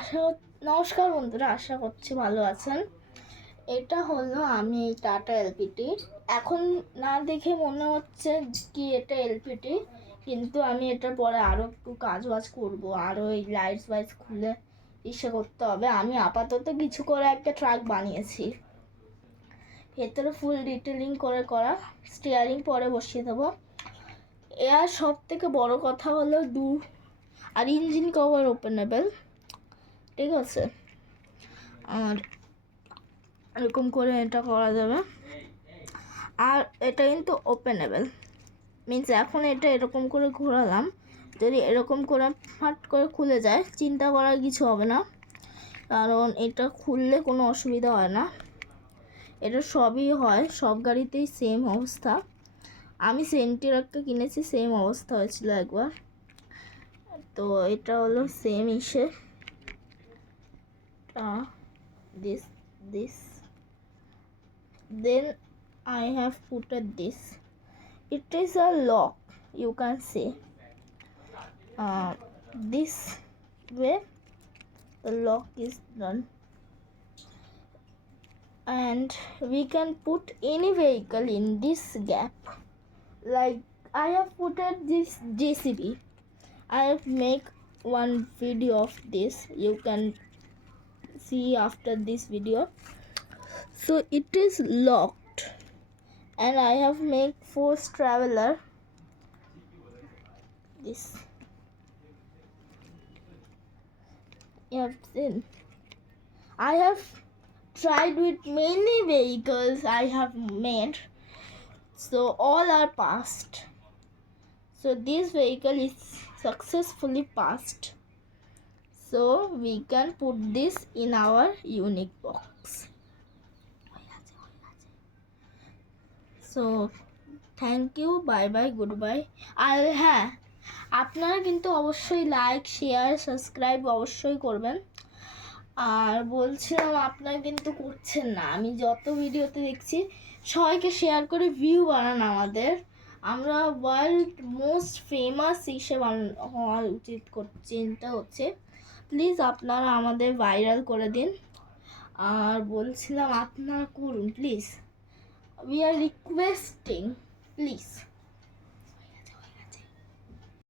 নমস্কার বন্ধুরা, আশা করছি ভালো আছেন। এটা হলো আমি এই টাটা এলপিটি। এখন না দেখে মনে হচ্ছে কি এটা এলপিটি, কিন্তু আমি এটার পরে আরও একটু কাজ বাজ করবো, আরও এই লাইটস ওয়াইটস খুলে করতে হবে। আমি আপাতত কিছু করে একটা ট্রাক বানিয়েছি, ভেতরে ফুল ডিটেলিং করে করা, স্টিয়ারিং পরে বসিয়ে দেবো। এর সব থেকে বড় কথা হলো আর ইঞ্জিন কভার ওপেনেবল, ঠিক আছে। আর এরকম করে এটা করা যাবে, আর এটা কিন্তু ওপেনেবল, মিনস এখন এটা এরকম করে ঘোরালাম, যদি এরকম করে ফাট করে খুলে যায় চিন্তা করার কিছু হবে না, কারণ এটা খুললে কোনো অসুবিধা হয় না। এটা সবই হয়, সব গাড়িতেই সেম অবস্থা। আমি সেন্টিরাকটা কিনেছি, সেম অবস্থা হয়েছিল একবার, তো এটা হলো সেম ইসে। this then I have put this. It is a lock, you can see. This way the lock is done, and we can put any vehicle in this gap. Like I have put this JCB. I have make one video of this, you can see after this video. So it is locked, and I have made force traveler. This you have seen. I have tried with many vehicles I have made, so all are passed. So this vehicle is successfully passed, so we can put this in our unique box. So thank you, bye bye, good bye. আর হ্যাঁ, আপনারা কিন্তু অবশ্যই like share subscribe অবশ্যই করবেন। আর বলছিলাম আপনারা কিন্তু করছেন না, আমি যত ভিডিওতে দেখছি সবাইকে শেয়ার করে ভিউ বানান, আমরা ওয়ার্ল্ড মোস্ট ফেমাস হিসেবে হওয়া উচিত চিন্তা হচ্ছে। প্লিজ আপনারা আমাদের ভাইরাল করে দিন। আর বলছিলাম আপনারা করুন please, we are requesting, please.